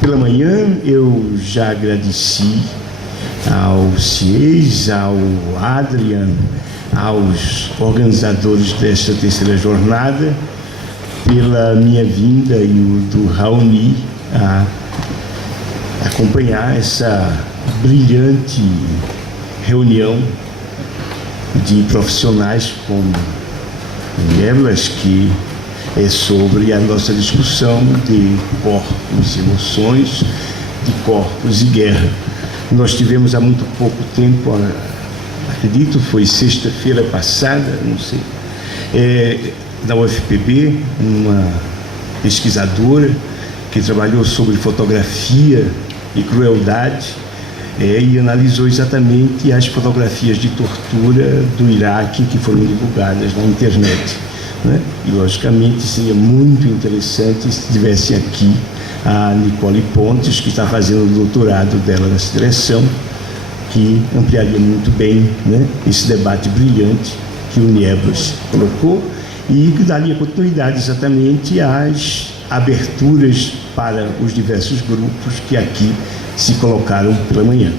Pela manhã eu já agradeci ao CIES, ao Adrian, aos organizadores desta terceira jornada, pela minha vinda e o do Raoni a acompanhar essa brilhante reunião de profissionais como Nieblas, que é sobre a nossa discussão de corpos, emoções, de corpos e guerra. Nós tivemos há muito pouco tempo, acredito, foi sexta-feira passada, não sei, da UFPB, uma pesquisadora que trabalhou sobre fotografia e crueldade, e analisou exatamente as fotografias de tortura do Iraque que foram divulgadas na internet, né? E, logicamente, seria muito interessante se tivesse aqui a Nicole Pontes, que está fazendo o doutorado dela nessa direção, que ampliaria muito bem, né, esse debate brilhante que o Nieblas colocou e que daria continuidade exatamente às aberturas para os diversos grupos que aqui se colocaram pela manhã.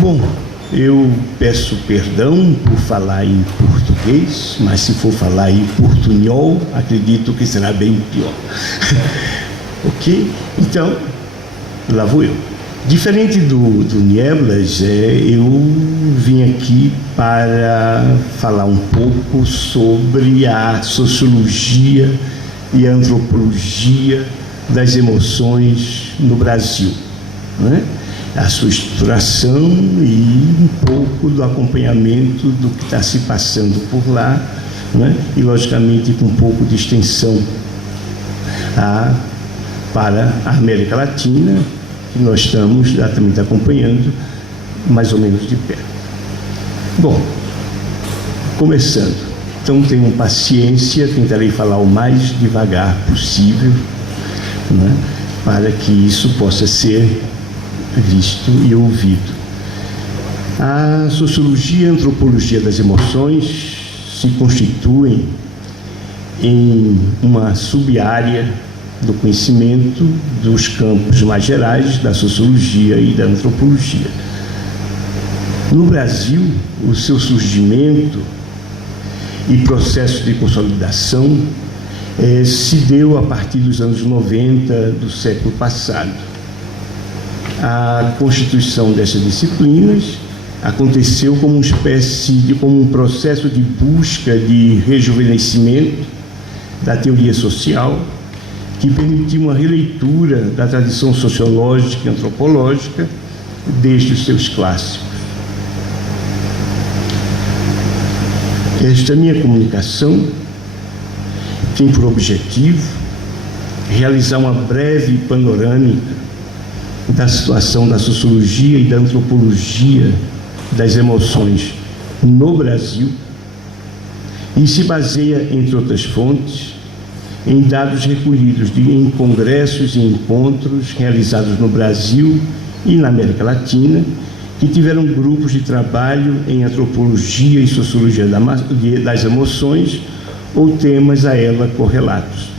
Bom, eu peço perdão por falar em português, mas se for falar em portunhol, acredito que será bem pior. Ok? Então, lá vou eu. Diferente do Nieblas, eu vim aqui para falar um pouco sobre a sociologia e a antropologia das emoções no Brasil, né? A sua estruturação e um pouco do acompanhamento do que está se passando por lá, né? E, logicamente, com um pouco de extensão para a América Latina, que nós estamos também acompanhando mais ou menos de perto. Bom, começando. Então, tenham paciência, tentarei falar o mais devagar possível, né, para que isso possa ser visto e ouvido. A sociologia e a antropologia das emoções se constituem em uma sub-área do conhecimento dos campos mais gerais da sociologia e da antropologia. No Brasil, o seu surgimento e processo de consolidação se deu a partir dos anos 90 do século passado. A constituição dessas disciplinas aconteceu como uma espécie de, como um processo de busca de rejuvenescimento da teoria social, que permitiu uma releitura da tradição sociológica e antropológica desde os seus clássicos. Esta minha comunicação tem por objetivo realizar uma breve panorâmica da situação da sociologia e da antropologia das emoções no Brasil e se baseia, entre outras fontes, em dados recolhidos em congressos e encontros realizados no Brasil e na América Latina, que tiveram grupos de trabalho em antropologia e sociologia das emoções ou temas a ela correlatos.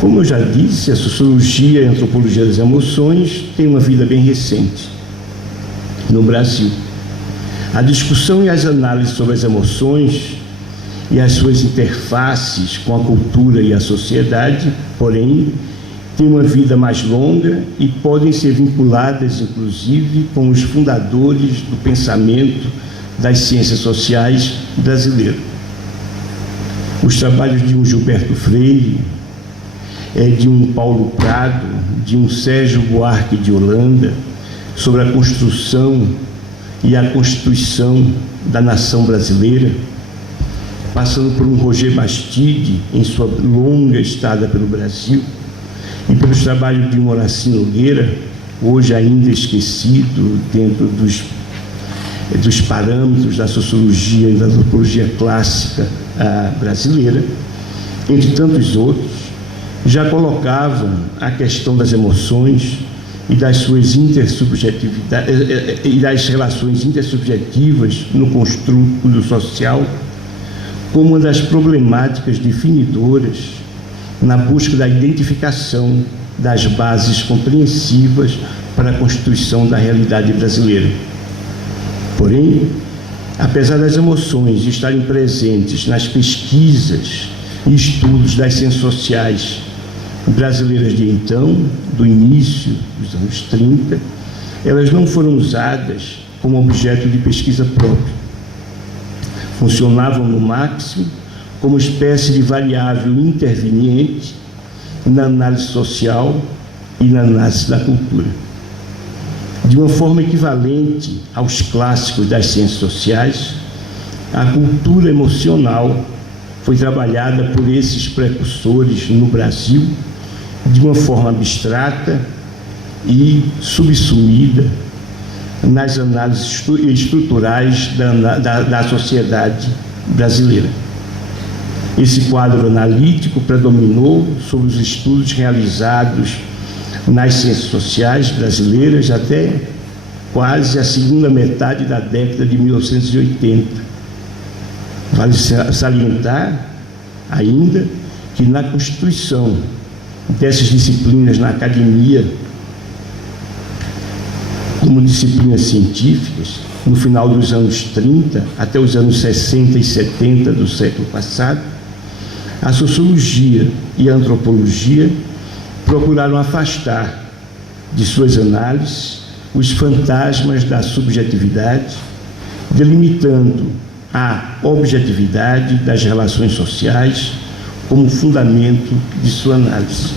Como eu já disse, a sociologia e a antropologia das emoções têm uma vida bem recente no Brasil. A discussão e as análises sobre as emoções e as suas interfaces com a cultura e a sociedade, porém, têm uma vida mais longa e podem ser vinculadas, inclusive, com os fundadores do pensamento das ciências sociais brasileiro. Os trabalhos de um Gilberto Freire, de um Paulo Prado, de um Sérgio Buarque de Holanda, sobre a construção e a constituição da nação brasileira, passando por um Roger Bastide, em sua longa estada pelo Brasil, e pelos trabalhos de um Horácio Nogueira, hoje ainda esquecido dentro dos parâmetros da sociologia e da antropologia clássica brasileira, entre tantos outros, já colocavam a questão das emoções e das suas intersubjetividades e das relações intersubjetivas no construto social como uma das problemáticas definidoras na busca da identificação das bases compreensivas para a constituição da realidade brasileira. Porém, apesar das emoções estarem presentes nas pesquisas e estudos das ciências sociais brasileiras de então, do início dos anos 30, elas não foram usadas como objeto de pesquisa próprio. Funcionavam, no máximo, como espécie de variável interveniente na análise social e na análise da cultura. De uma forma equivalente aos clássicos das ciências sociais, a cultura emocional foi trabalhada por esses precursores no Brasil de uma forma abstrata e subsumida nas análises estruturais da sociedade brasileira. Esse quadro analítico predominou sobre os estudos realizados nas ciências sociais brasileiras até quase a segunda metade da década de 1980. Vale salientar ainda que na constituição dessas disciplinas na academia como disciplinas científicas, no final dos anos 30 até os anos 60 e 70 do século passado, a sociologia e a antropologia procuraram afastar de suas análises os fantasmas da subjetividade, delimitando a objetividade das relações sociais como fundamento de sua análise.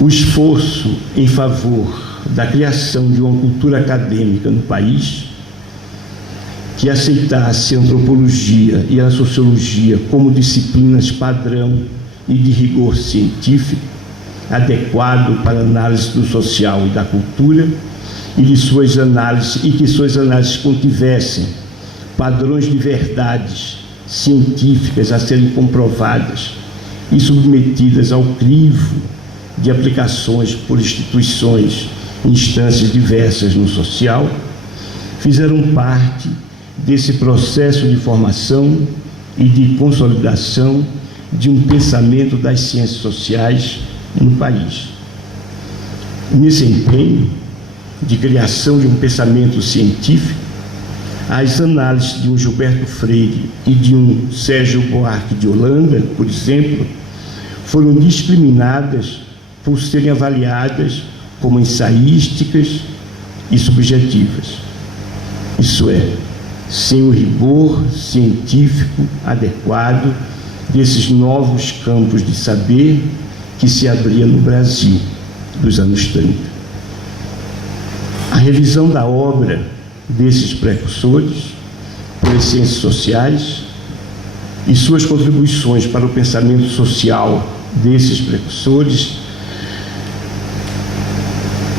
O esforço em favor da criação de uma cultura acadêmica no país que aceitasse a antropologia e a sociologia como disciplinas padrão e de rigor científico, adequado para a análise do social e da cultura, e que suas análises contivessem padrões de verdades científicas a serem comprovadas e submetidas ao crivo de aplicações por instituições e instâncias diversas no social, fizeram parte desse processo de formação e de consolidação de um pensamento das ciências sociais no país. Nesse empenho de criação de um pensamento científico, as análises de um Gilberto Freire e de um Sérgio Buarque de Holanda, por exemplo, foram discriminadas por serem avaliadas como ensaísticas e subjetivas. Isso é, sem o rigor científico adequado desses novos campos de saber que se abria no Brasil dos anos 30. A revisão da obra desses precursores pelas ciências sociais e suas contribuições para o pensamento social desses precursores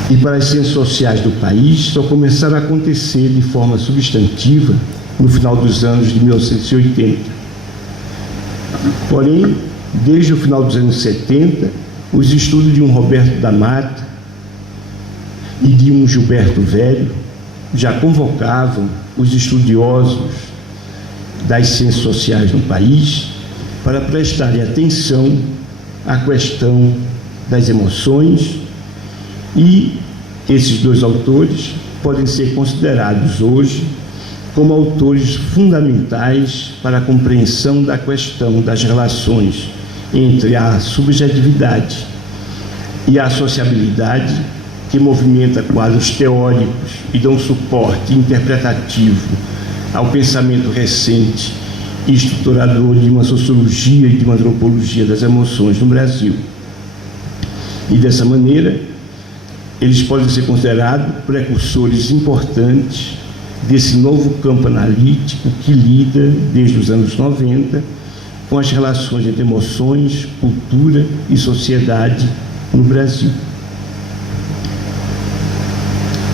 e para as ciências sociais do país só começaram a acontecer de forma substantiva no final dos anos de 1980. Porém, desde o final dos anos 70, os estudos de um Roberto da Mata e de um Gilberto Velho já convocavam os estudiosos das ciências sociais no país para prestarem atenção à questão das emoções, e esses dois autores podem ser considerados hoje como autores fundamentais para a compreensão da questão das relações entre a subjetividade e a sociabilidade, que movimenta quadros teóricos e dão suporte interpretativo ao pensamento recente e estruturador de uma sociologia e de uma antropologia das emoções no Brasil. E dessa maneira, eles podem ser considerados precursores importantes desse novo campo analítico que lida, desde os anos 90, com as relações entre emoções, cultura e sociedade no Brasil.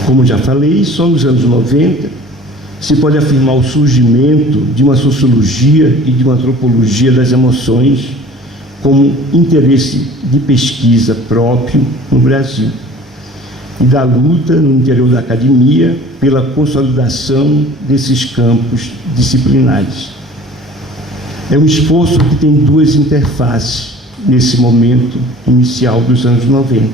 Como já falei, só nos anos 90 se pode afirmar o surgimento de uma sociologia e de uma antropologia das emoções como interesse de pesquisa próprio no Brasil, e da luta no interior da academia pela consolidação desses campos disciplinares. É um esforço que tem duas interfaces nesse momento inicial dos anos 90.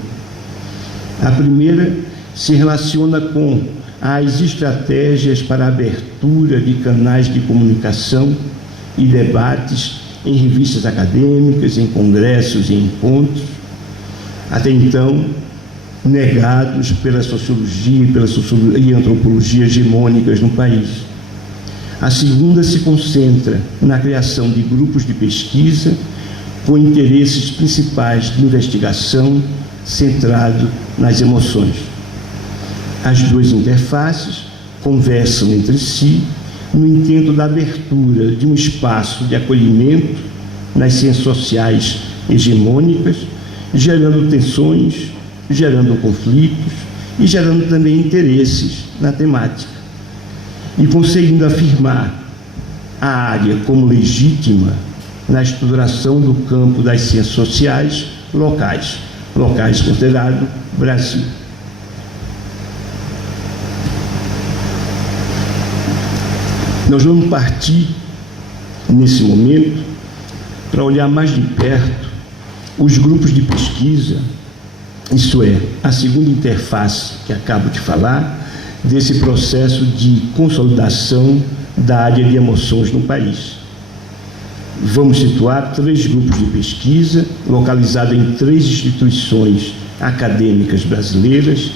A primeira se relaciona com as estratégias para a abertura de canais de comunicação e debates em revistas acadêmicas, em congressos e encontros, até então negados pela sociologia e antropologia hegemônicas no país. A segunda se concentra na criação de grupos de pesquisa com interesses principais de investigação centrado nas emoções. As duas interfaces conversam entre si no intento da abertura de um espaço de acolhimento nas ciências sociais hegemônicas, gerando tensões, gerando conflitos e gerando também interesses na temática, e conseguindo afirmar a área como legítima na estruturação do campo das ciências sociais locais considerado Brasil. Nós vamos partir, nesse momento, para olhar mais de perto os grupos de pesquisa, isto é, a segunda interface que acabo de falar, desse processo de consolidação da área de emoções no país. Vamos situar 3 grupos de pesquisa localizados em 3 instituições acadêmicas brasileiras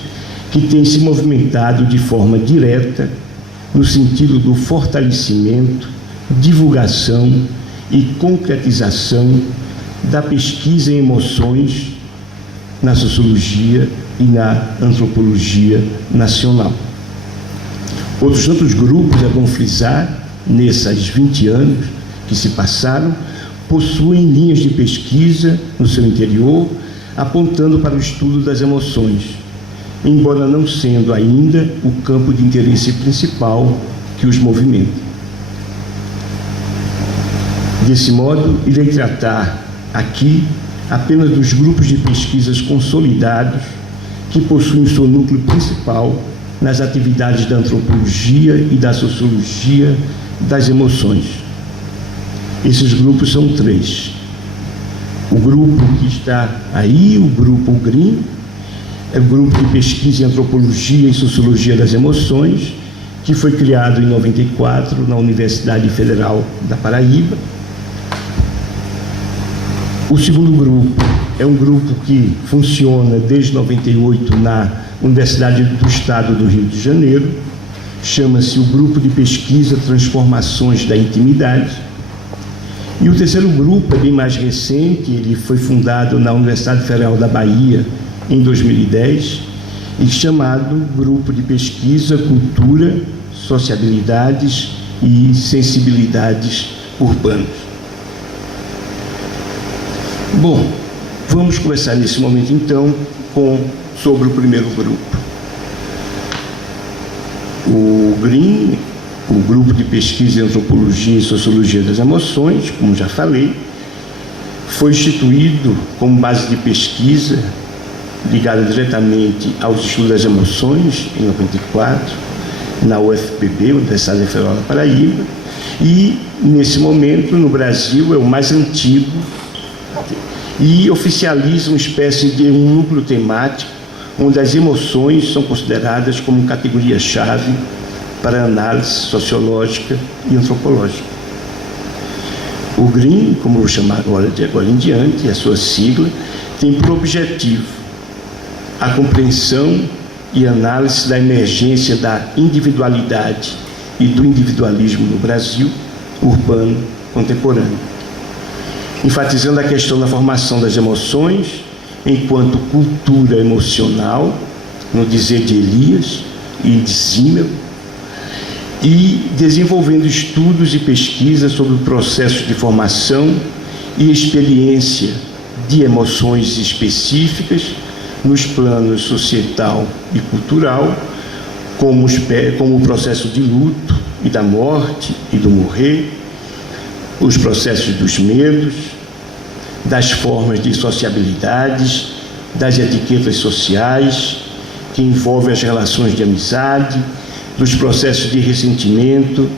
que têm se movimentado de forma direta no sentido do fortalecimento, divulgação e concretização da pesquisa em emoções na sociologia e na antropologia nacional. Outros tantos grupos, é bom frisar, nesses 20 anos que se passaram, possuem linhas de pesquisa no seu interior, apontando para o estudo das emoções, embora não sendo ainda o campo de interesse principal que os movimenta. Desse modo, irei tratar aqui apenas dos grupos de pesquisas consolidados que possuem seu núcleo principal nas atividades da antropologia e da sociologia das emoções. Esses grupos são 3. O grupo que está aí, o grupo GRIM, é o Grupo de Pesquisa em Antropologia e Sociologia das Emoções, que foi criado em 94 na Universidade Federal da Paraíba. O segundo grupo é um grupo que funciona desde 98 na Universidade do Estado do Rio de Janeiro, chama-se o Grupo de Pesquisa Transformações da Intimidade. E o terceiro grupo é bem mais recente, ele foi fundado na Universidade Federal da Bahia em 2010, e chamado Grupo de Pesquisa Cultura, Sociabilidades e Sensibilidades Urbanas. Bom, vamos começar nesse momento então sobre o primeiro grupo. O GRIM, o Grupo de Pesquisa em Antropologia e Sociologia das Emoções, como já falei, foi instituído como base de pesquisa ligada diretamente aos estudos das emoções em 94, na UFPB, Universidade Federal da Paraíba, e nesse momento no Brasil é o mais antigo e oficializa uma espécie de um núcleo temático onde as emoções são consideradas como categoria-chave para a análise sociológica e antropológica. O GRIM, como eu vou chamar de agora em diante, a sua sigla, tem por objetivo a compreensão e análise da emergência da individualidade e do individualismo no Brasil urbano contemporâneo, enfatizando a questão da formação das emoções enquanto cultura emocional, no dizer de Elias e de Zimmel, e desenvolvendo estudos e pesquisas sobre o processo de formação e experiência de emoções específicas nos planos societal e cultural, como o processo de luto e da morte e do morrer, os processos dos medos, das formas de sociabilidades, das etiquetas sociais, que envolvem as relações de amizade, dos processos de ressentimento,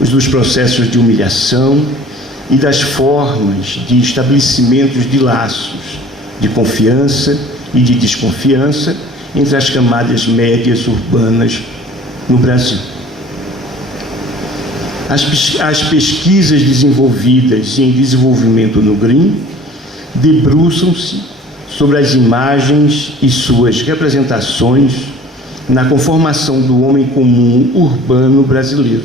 dos processos de humilhação, e das formas de estabelecimentos de laços de confiança e de desconfiança entre as camadas médias urbanas no Brasil. As pesquisas desenvolvidas em desenvolvimento no GRIM debruçam-se sobre as imagens e suas representações na conformação do homem comum urbano brasileiro.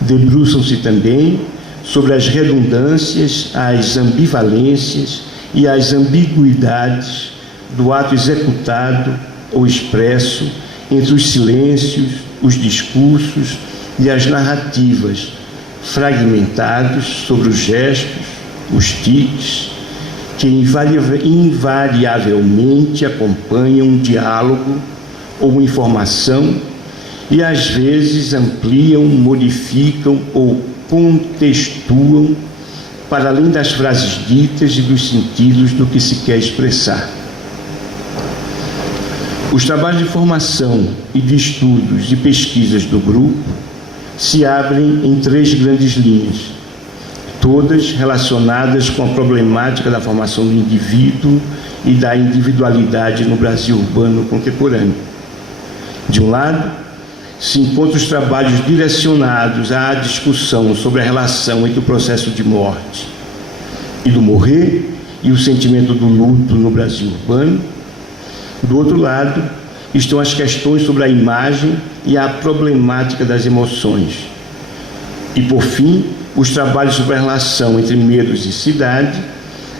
Debruçam-se também sobre as redundâncias, as ambivalências e as ambiguidades do ato executado ou expresso entre os silêncios, os discursos e as narrativas fragmentados sobre os gestos, os tiques, que invariavelmente acompanham um diálogo ou informação e às vezes ampliam, modificam ou contextuam para além das frases ditas e dos sentidos do que se quer expressar. Os trabalhos de formação e de estudos e pesquisas do grupo se abrem em 3 grandes linhas, todas relacionadas com a problemática da formação do indivíduo e da individualidade no Brasil urbano contemporâneo. De um lado, se encontram os trabalhos direcionados à discussão sobre a relação entre o processo de morte e do morrer e o sentimento do luto no Brasil urbano. Do outro lado, estão as questões sobre a imagem e a problemática das emoções. E, por fim, os trabalhos sobre a relação entre medos e cidade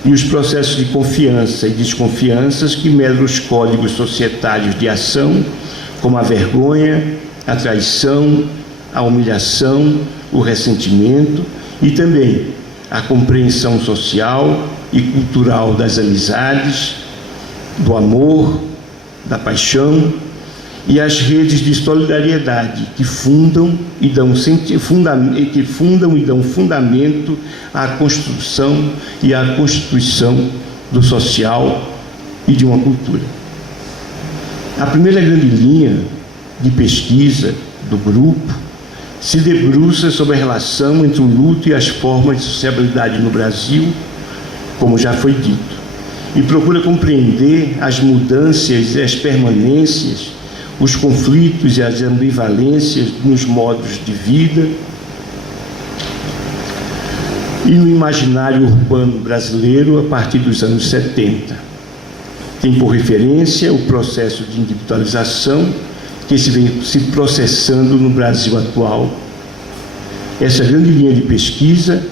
e os processos de confiança e desconfianças que medram os códigos societários de ação, como a vergonha, a traição, a humilhação, o ressentimento e também a compreensão social e cultural das amizades, do amor, da paixão e as redes de solidariedade que fundam e dão fundamento à construção e à constituição do social e de uma cultura. A primeira grande linha de pesquisa do grupo se debruça sobre a relação entre o luto e as formas de sociabilidade no Brasil, como já foi dito, e procura compreender as mudanças e as permanências, os conflitos e as ambivalências nos modos de vida e no imaginário urbano brasileiro a partir dos anos 70. Tem por referência o processo de individualização que se vem se processando no Brasil atual. Essa grande linha de pesquisa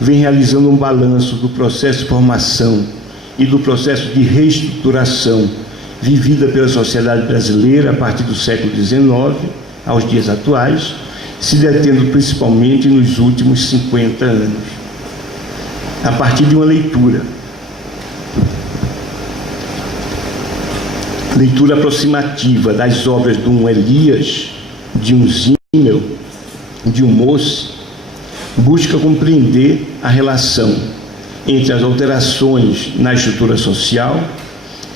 vem realizando um balanço do processo de formação e do processo de reestruturação vivida pela sociedade brasileira a partir do século XIX aos dias atuais, se detendo principalmente nos últimos 50 anos. A partir de uma leitura aproximativa das obras de um Elias, de um Zimmel, de um Mossi, busca compreender a relação entre as alterações na estrutura social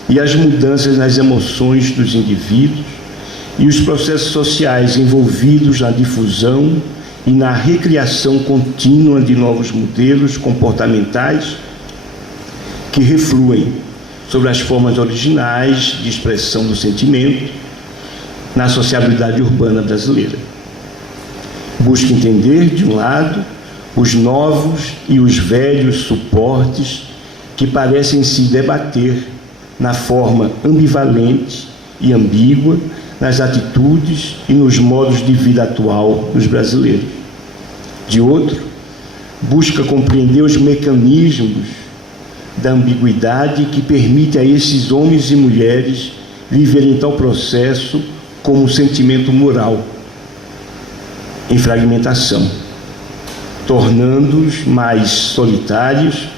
e as mudanças nas emoções dos indivíduos e os processos sociais envolvidos na difusão e na recriação contínua de novos modelos comportamentais que refluem sobre as formas originais de expressão do sentimento na sociabilidade urbana brasileira. Busca entender, de um lado, os novos e os velhos suportes que parecem se debater na forma ambivalente e ambígua nas atitudes e nos modos de vida atual dos brasileiros. De outro, busca compreender os mecanismos da ambiguidade que permite a esses homens e mulheres viverem tal processo como um sentimento moral em fragmentação, tornando-os mais solitários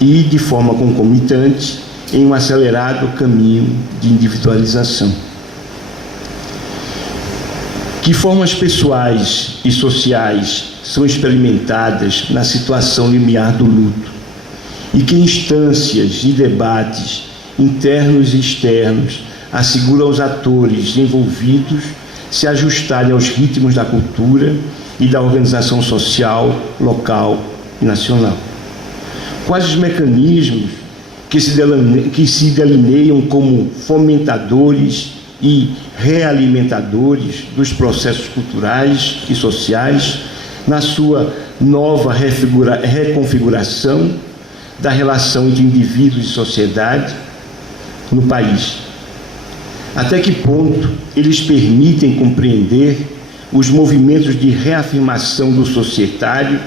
e, de forma concomitante, em um acelerado caminho de individualização. Que formas pessoais e sociais são experimentadas na situação limiar do luto? E que instâncias e debates internos e externos asseguram aos atores envolvidos se ajustarem aos ritmos da cultura e da organização social local e nacional. Quais os mecanismos que se delineiam como fomentadores e realimentadores dos processos culturais e sociais na sua nova reconfiguração da relação entre indivíduos e sociedade no país? Até que ponto eles permitem compreender os movimentos de reafirmação do societário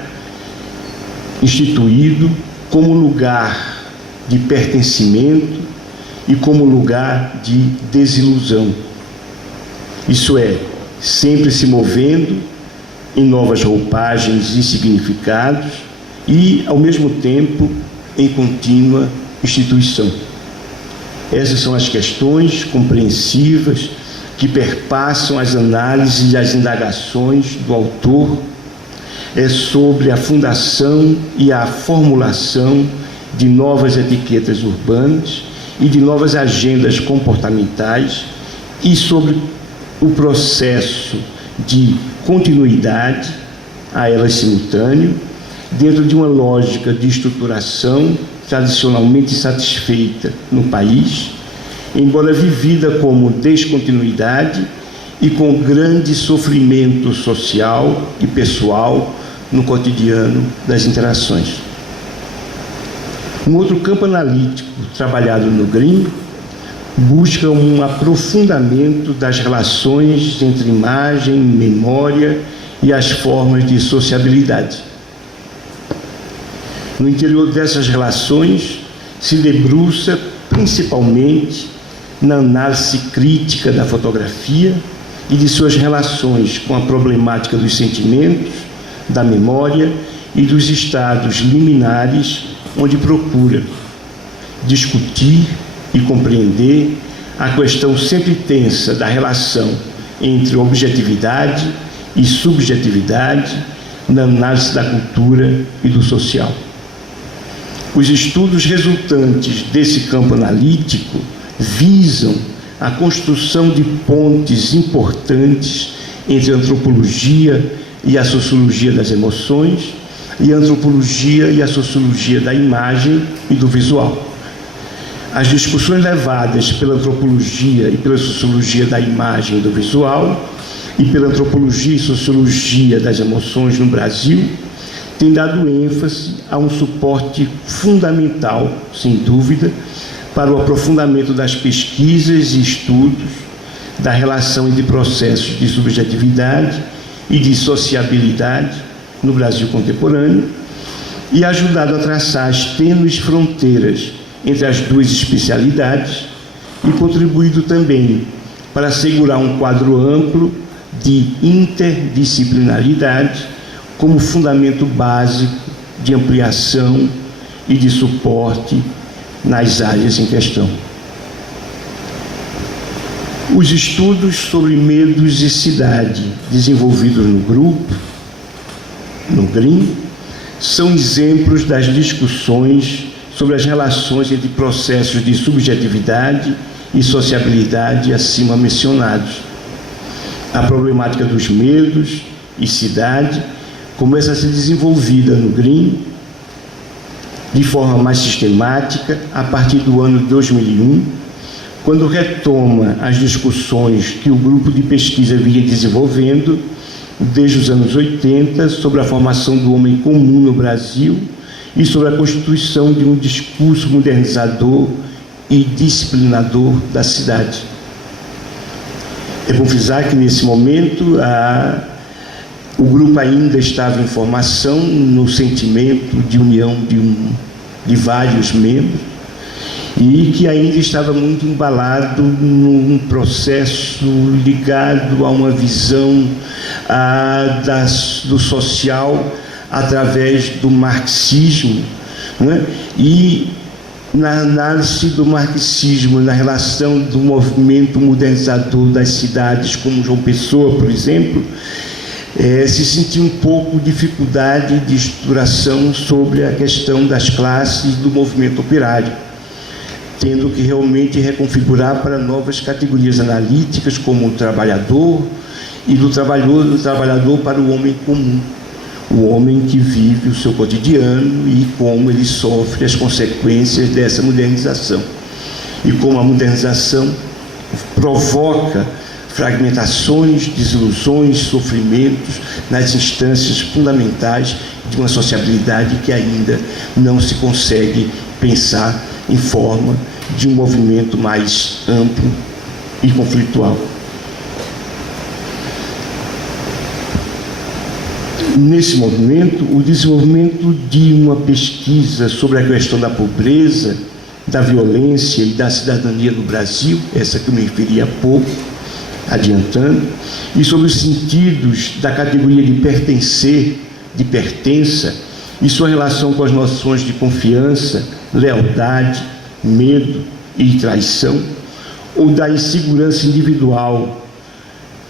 instituído como lugar de pertencimento e como lugar de desilusão? Isso é, sempre se movendo em novas roupagens e significados e, ao mesmo tempo, em contínua instituição. Essas são as questões compreensivas que perpassam as análises e as indagações do autor sobre a fundação e a formulação de novas etiquetas urbanas e de novas agendas comportamentais e sobre o processo de continuidade a elas simultâneo, dentro de uma lógica de estruturação tradicionalmente satisfeita no país, embora vivida como descontinuidade e com grande sofrimento social e pessoal no cotidiano das interações. Um outro campo analítico trabalhado no GRIM busca um aprofundamento das relações entre imagem, memória e as formas de sociabilidade. No interior dessas relações, se debruça principalmente na análise crítica da fotografia e de suas relações com a problemática dos sentimentos, da memória e dos estados liminares, onde procura discutir e compreender a questão sempre tensa da relação entre objetividade e subjetividade na análise da cultura e do social. Os estudos resultantes desse campo analítico visam a construção de pontes importantes entre a antropologia e a sociologia das emoções e a antropologia e a sociologia da imagem e do visual. As discussões levadas pela antropologia e pela sociologia da imagem e do visual e pela antropologia e sociologia das emoções no Brasil têm dado ênfase a um suporte fundamental, sem dúvida, para o aprofundamento das pesquisas e estudos da relação entre processos de subjetividade e de sociabilidade no Brasil contemporâneo e ajudado a traçar as tênues fronteiras entre as duas especialidades e contribuído também para assegurar um quadro amplo de interdisciplinaridade como fundamento básico de ampliação e de suporte nas áreas em questão. Os estudos sobre medos e cidade desenvolvidos no grupo, no GRIM, são exemplos das discussões sobre as relações entre processos de subjetividade e sociabilidade acima mencionados. A problemática dos medos e cidade começa a ser desenvolvida no GRIM de forma mais sistemática a partir do ano de 2001, quando retoma as discussões que o grupo de pesquisa vinha desenvolvendo desde os anos 80 sobre a formação do homem comum no Brasil e sobre a constituição de um discurso modernizador e disciplinador da cidade. É bom frisar que, nesse momento, o grupo ainda estava em formação no sentimento de união de vários membros e que ainda estava muito embalado num processo ligado a uma visão do social através do marxismo, né? E na análise do marxismo, na relação do movimento modernizador das cidades, como João Pessoa, por exemplo, se sentiu um pouco dificuldade de estruturação sobre a questão das classes do movimento operário, tendo que realmente reconfigurar para novas categorias analíticas, como o trabalhador, e do trabalhador para o homem comum, o homem que vive o seu cotidiano e como ele sofre as consequências dessa modernização. E como a modernização provoca fragmentações, desilusões, sofrimentos nas instâncias fundamentais de uma sociabilidade que ainda não se consegue pensar em forma de um movimento mais amplo e conflitual. Nesse movimento, o desenvolvimento de uma pesquisa sobre a questão da pobreza, da violência e da cidadania no Brasil, essa que eu me referi há pouco, adiantando, e sobre os sentidos da categoria de pertencer, de pertença, e sua relação com as noções de confiança, lealdade, medo e traição, ou da insegurança individual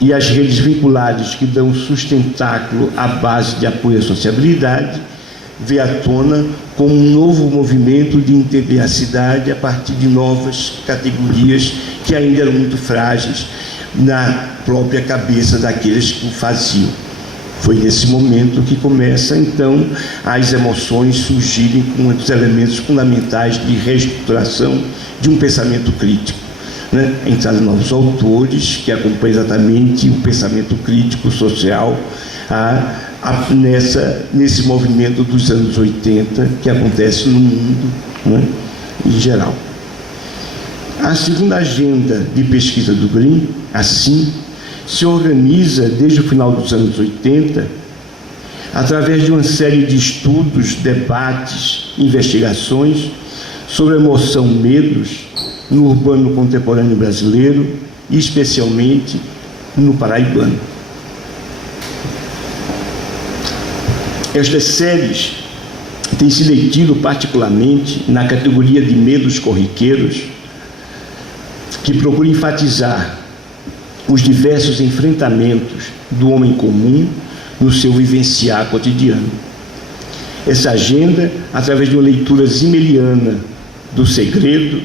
e as redes vinculares que dão sustentáculo à base de apoio à sociabilidade, vê à tona como um novo movimento de entender a cidade a partir de novas categorias que ainda eram muito frágeis na própria cabeça daqueles que o faziam. Foi nesse momento que começa, então, as emoções surgirem como um dos elementos fundamentais de reestruturação de um pensamento crítico. A entrada de novos autores que acompanham exatamente o pensamento crítico social nesse movimento dos anos 80 que acontece no mundo, em geral. A segunda agenda de pesquisa do Green, assim, se organiza desde o final dos anos 80 através de uma série de estudos, debates, investigações sobre a emoção medos no urbano contemporâneo brasileiro e especialmente no paraibano. Estas séries têm se detido particularmente na categoria de medos corriqueiros, que procura enfatizar os diversos enfrentamentos do homem comum no seu vivenciar cotidiano. Essa agenda, através de uma leitura zimmeliana do segredo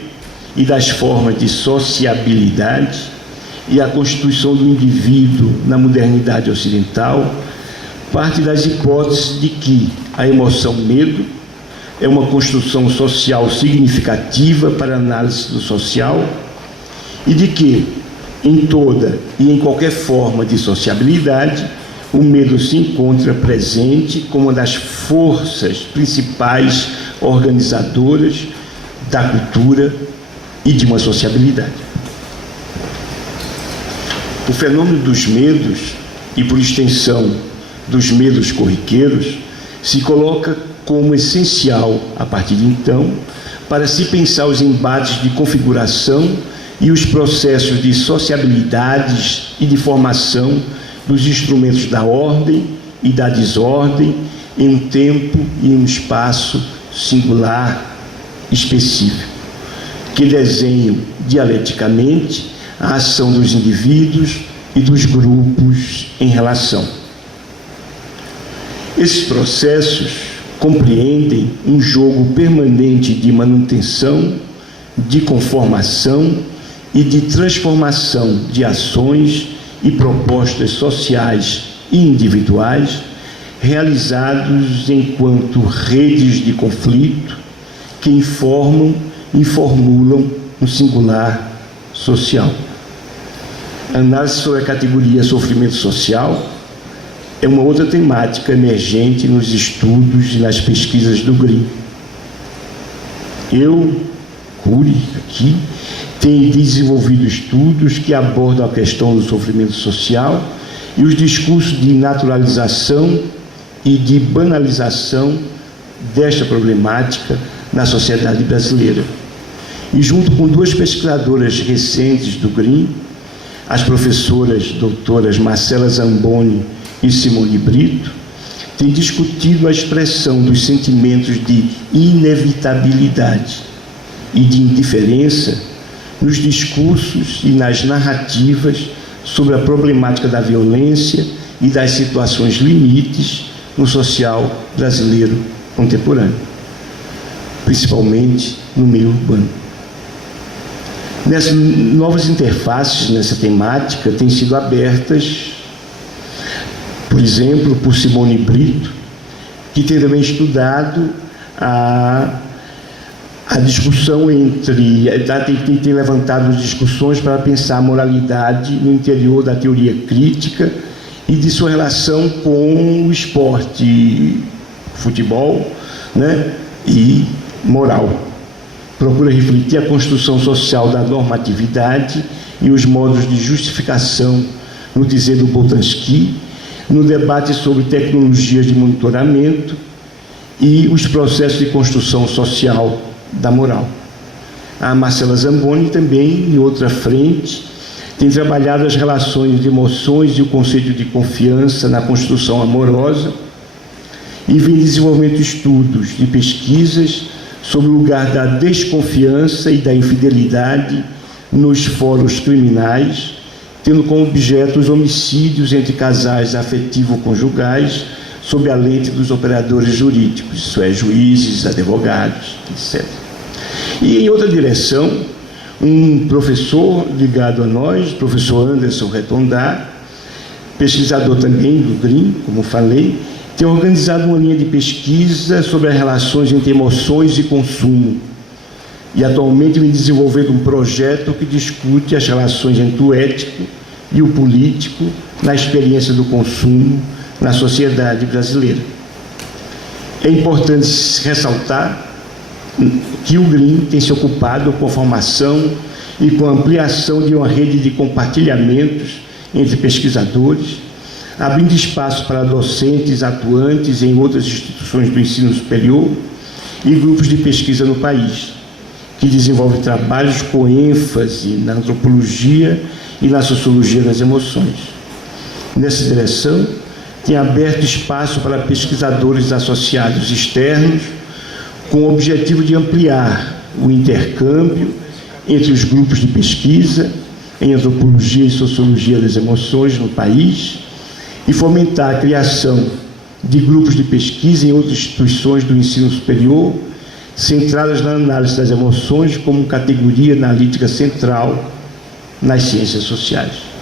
e das formas de sociabilidade e a constituição do indivíduo na modernidade ocidental, parte das hipóteses de que a emoção medo é uma construção social significativa para a análise do social e de que, em toda e em qualquer forma de sociabilidade, o medo se encontra presente como uma das forças principais organizadoras da cultura e de uma sociabilidade. O fenômeno dos medos, e por extensão dos medos corriqueiros, se coloca como essencial, a partir de então, para se pensar os embates de configuração e os processos de sociabilidades e de formação dos instrumentos da ordem e da desordem em um tempo e um espaço singular específico, que desenham dialeticamente a ação dos indivíduos e dos grupos em relação. Esses processos compreendem um jogo permanente de manutenção, de conformação e de transformação de ações e propostas sociais e individuais realizados enquanto redes de conflito que informam e formulam um singular social. A análise sobre a categoria sofrimento social é uma outra temática emergente nos estudos e nas pesquisas do Green. Eu, Cury, aqui, tenho desenvolvido estudos que abordam a questão do sofrimento social e os discursos de naturalização e de banalização desta problemática na sociedade brasileira. E junto com duas pesquisadoras recentes do Green, as professoras doutoras Marcela Zamboni e Simone Brito, tem discutido a expressão dos sentimentos de inevitabilidade e de indiferença nos discursos e nas narrativas sobre a problemática da violência e das situações limites no social brasileiro contemporâneo, principalmente no meio urbano. Nessas novas interfaces nessa temática têm sido abertas, por exemplo, por Simone Brito, que tem também estudado a discussão tem levantado discussões para pensar a moralidade no interior da teoria crítica e de sua relação com o esporte, futebol, né, e moral. Procura refletir a construção social da normatividade e os modos de justificação, no dizer do Boltanski, no debate sobre tecnologias de monitoramento e os processos de construção social da moral. A Marcela Zamboni também, em outra frente, tem trabalhado as relações de emoções e o conceito de confiança na construção amorosa e vem desenvolvendo estudos e pesquisas sobre o lugar da desconfiança e da infidelidade nos fóruns criminais, tendo como objeto os homicídios entre casais afetivo-conjugais sob a lente dos operadores jurídicos, isso é, juízes, advogados, etc. E em outra direção, um professor ligado a nós, professor Anderson Retondar, pesquisador também do GRIM, como falei, tem organizado uma linha de pesquisa sobre as relações entre emoções e consumo. E atualmente vem desenvolvendo um projeto que discute as relações entre o ético e o político na experiência do consumo na sociedade brasileira. É importante ressaltar que o GRIM tem se ocupado com a formação e com a ampliação de uma rede de compartilhamentos entre pesquisadores, abrindo espaço para docentes atuantes em outras instituições do ensino superior e grupos de pesquisa no país, que desenvolvem trabalhos com ênfase na antropologia e na sociologia das emoções. Nessa direção, tem aberto espaço para pesquisadores associados externos, com o objetivo de ampliar o intercâmbio entre os grupos de pesquisa em antropologia e sociologia das emoções no país e fomentar a criação de grupos de pesquisa em outras instituições do ensino superior, centradas na análise das emoções como categoria analítica central nas ciências sociais.